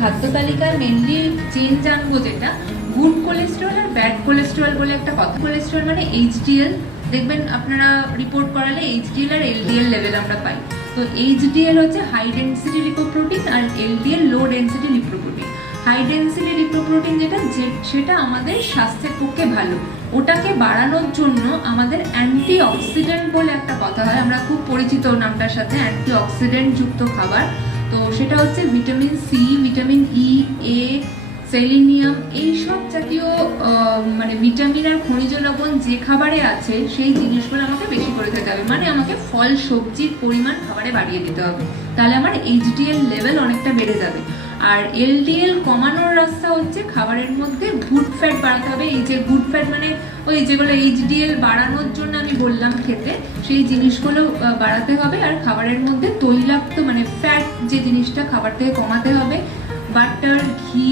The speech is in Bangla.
খাদ্য তালিকায় মেনলি চেঞ্জ আনবো যেটা গুড কোলেস্টেরল আর ব্যাড কোলেস্টেরল বলে একটা কথা। কোলেস্টেরল মানে এইচডিএল, দেখবেন আপনারা রিপোর্ট করালে এইচডিএল আর এলডিএল লেভেল আমরা পাই। তো এইচডিএল হচ্ছে হাই ডেন্সিটি লিপোপ্রোটিন আর LDL low density lipoprotein. High density lipoprotein সেটা আমাদের স্বাস্থ্যের পক্ষে ভালো। ওটাকে বাড়ানোর জন্য আমাদের অ্যান্টিঅক্সিডেন্ট বলে একটা কথা হয়, আমরা খুব পরিচিত নামটার সাথে, অ্যান্টিঅক্সিডেন্ট যুক্ত খাবার। তো সেটা হচ্ছে ভিটামিন সি, ভিটামিন ই, এ, সেলিনিয়াম, এইসব জাতীয় মানে ভিটামিন আর খনিজ লবণ যে খাবারে আছে সেই জিনিসগুলো আমাকে বেশি করে খেতে হবে। মানে আমাকে ফল সবজির পরিমাণ খাবারে বাড়িয়ে দিতে হবে, তাহলে আমার এইচডিএল লেভেল অনেকটা বেড়ে যাবে। আর এলডিএল কমানোর রাস্তা হচ্ছে খাবারের মধ্যে গুড ফ্যাট বাড়াতে হবে। এই যে গুড ফ্যাট মানে ওই যেগুলো এইচডিএল বাড়ানোর জন্য আমি বললাম খেতে, সেই জিনিসগুলো বাড়াতে হবে। আর খাবারের মধ্যে তৈলাক্ত মানে ফ্যাট যে জিনিসটা খাবার থেকে কমাতে হবে। বাটার, ঘি,